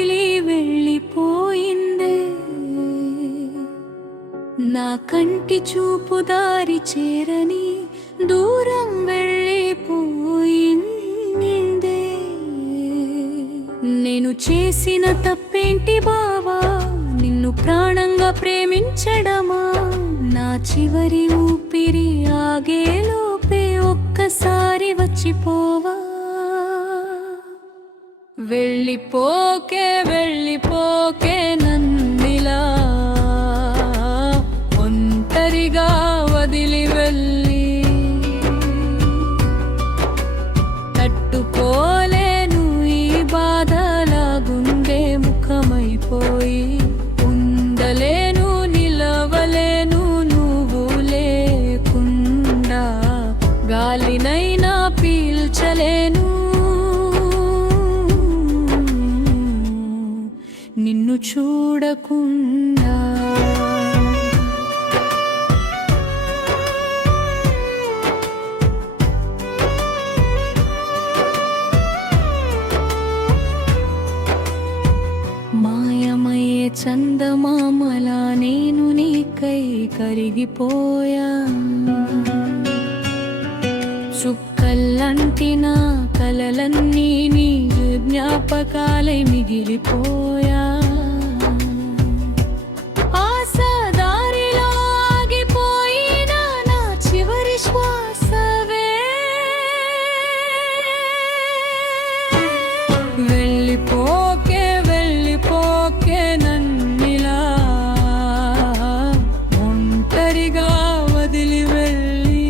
వదిలి వెళ్ళిపోయిందే, నా కంటి చూపు దారి చేరని దూరం వెళ్ళిపోయిందే. నేను చేసిన తప్పేంటి బావా, నిన్ను ప్రాణంగా ప్రేమించడమా? నా చివరి ఊపిరి ఆగేలోపే ఒక్కసారి వచ్చిపోవా. వెళ్ళిపోకే వెళ్ళిపోకే నన్నిలా ఒంటరిగా వదిలి వెళ్ళి, తట్టుకోలేను ఈ బాధలా గుండె ముఖమైపోయి, ఉండలేను నిలవలేను నువ్వు లేకుండా, గాలినైనా పీల్చలేను నిన్ను చూడకుండా. మాయమయ్యే చందమామలా నేను నీకై కరిగిపోయా, చుక్కల్లంటిన కలలన్నీ నీ జ్ఞాపకాలై మిగిలిపోయా. ఆశ దారిలో ఆగిపోయిన నా చివరి శ్వాసవే, వెళ్ళిపోకే వెళ్ళిపోకే నన్నిలా ఒంటరిగా వదిలి వెళ్ళి,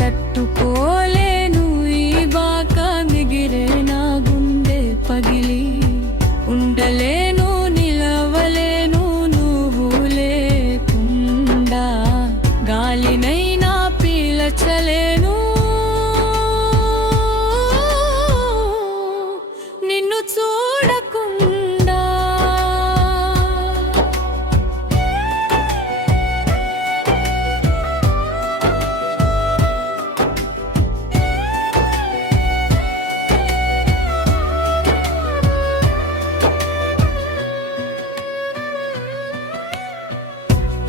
తట్టుకోలేను ఈ బాక మిగిలే నా గుండె పగిలి, ఉండలేను నిలవలేను నువ్వు లేకుండా, గాలినైనా పీల్చలేను నిన్ను చూడకుండా.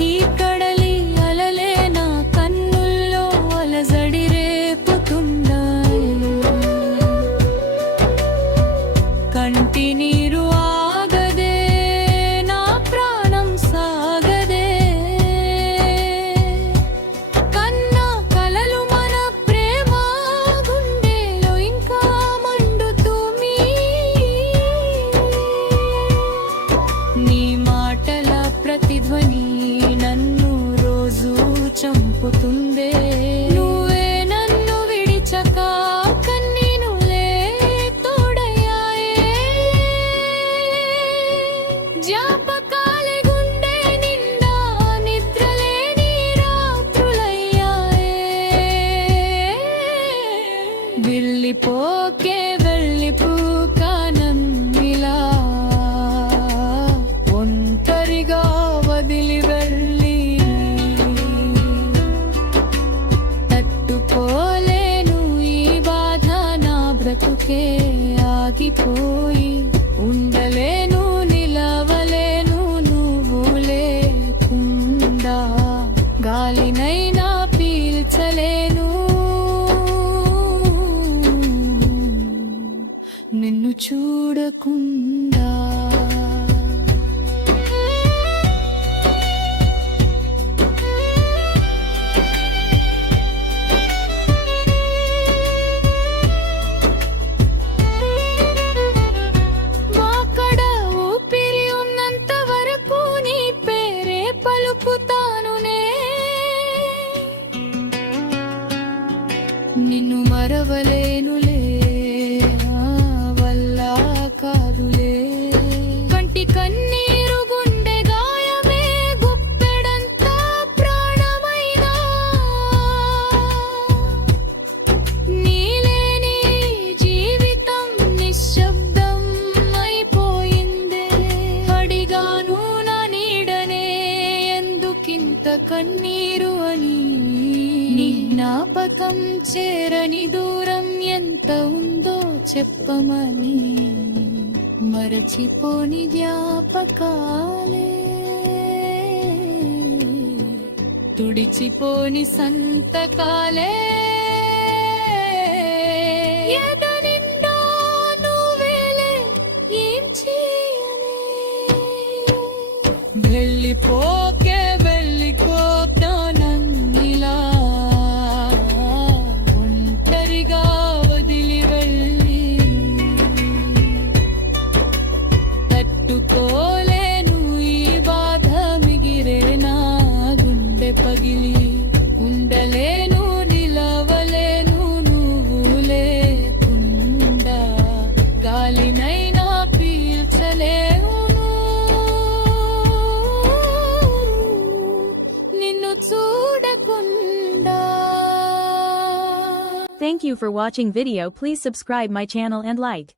ఈ కడలి అలలే నా కన్నుల్లో అలజడి రేపుతున్నాయి, కంటి నీరు ఆగదే నా ప్రాణం సాగదే, కన్నా కలలు మన ప్రేమ గుండెలో ఇంకా మండుతూమి, నీ మాటల ప్రతిధ్వని నన్ను రోజు చంపుతుందే. నువ్వే నన్ను విడిచక కన్నీనులే తోడయ్యాయే, జ్ఞాపకాలే గుండె నిండా నిద్రలేని రాత్రులయ్యాయే. వెళ్ళిపోకే వెళ్ళిపోక నన్నిలా ఒంటరిగా వదిలి వెళ్ళి, తట్టుకోలేను ఈ బాధ నా బ్రతుకే ఆగిపోయి, ఉండలేను నిలవలేను నువ్వు లేకుండా, గాలినైనా పీల్చలేను నిన్ను చూడకుండా. వాకడ ఊపిరి ఉన్నంత వరకు నీ పేరే పలుకుతానునే, నిన్ను మరవలేనులే వల్ల కాదులే, కంటి కన్నీరు గుండె గాయమే గుప్పెడంత ప్రాణమైనా, నీలేని జీవితం నిశ్శబ్దం అయిపోయిందే, అడిగాను నా నీడనే ఎందుకింత కన్నీరు అని, నీ జ్ఞాపకం చేరని దూరం ఎంత ఉందో చెప్పమని మరచిపోని జ్ఞాపకాలే తుడిచిపోని సంతకాలే ఎదనిండా నువ్వేలే ఏం చేయనే వెళ్ళిపోకే వెళ్ళిపోతానన్నిలా ఒంటరిగా వదిలి వెళ్ళి తట్టుకోలేను ఈ బాధ మిగిరే నా గుండె పగిలి ఉండలేను నిలవలేను నువ్వు లేకుండా గాలినైనా పీల్చలేవును నిన్ను చూడకుండా. Thank you for watching video. Please subscribe my channel and like.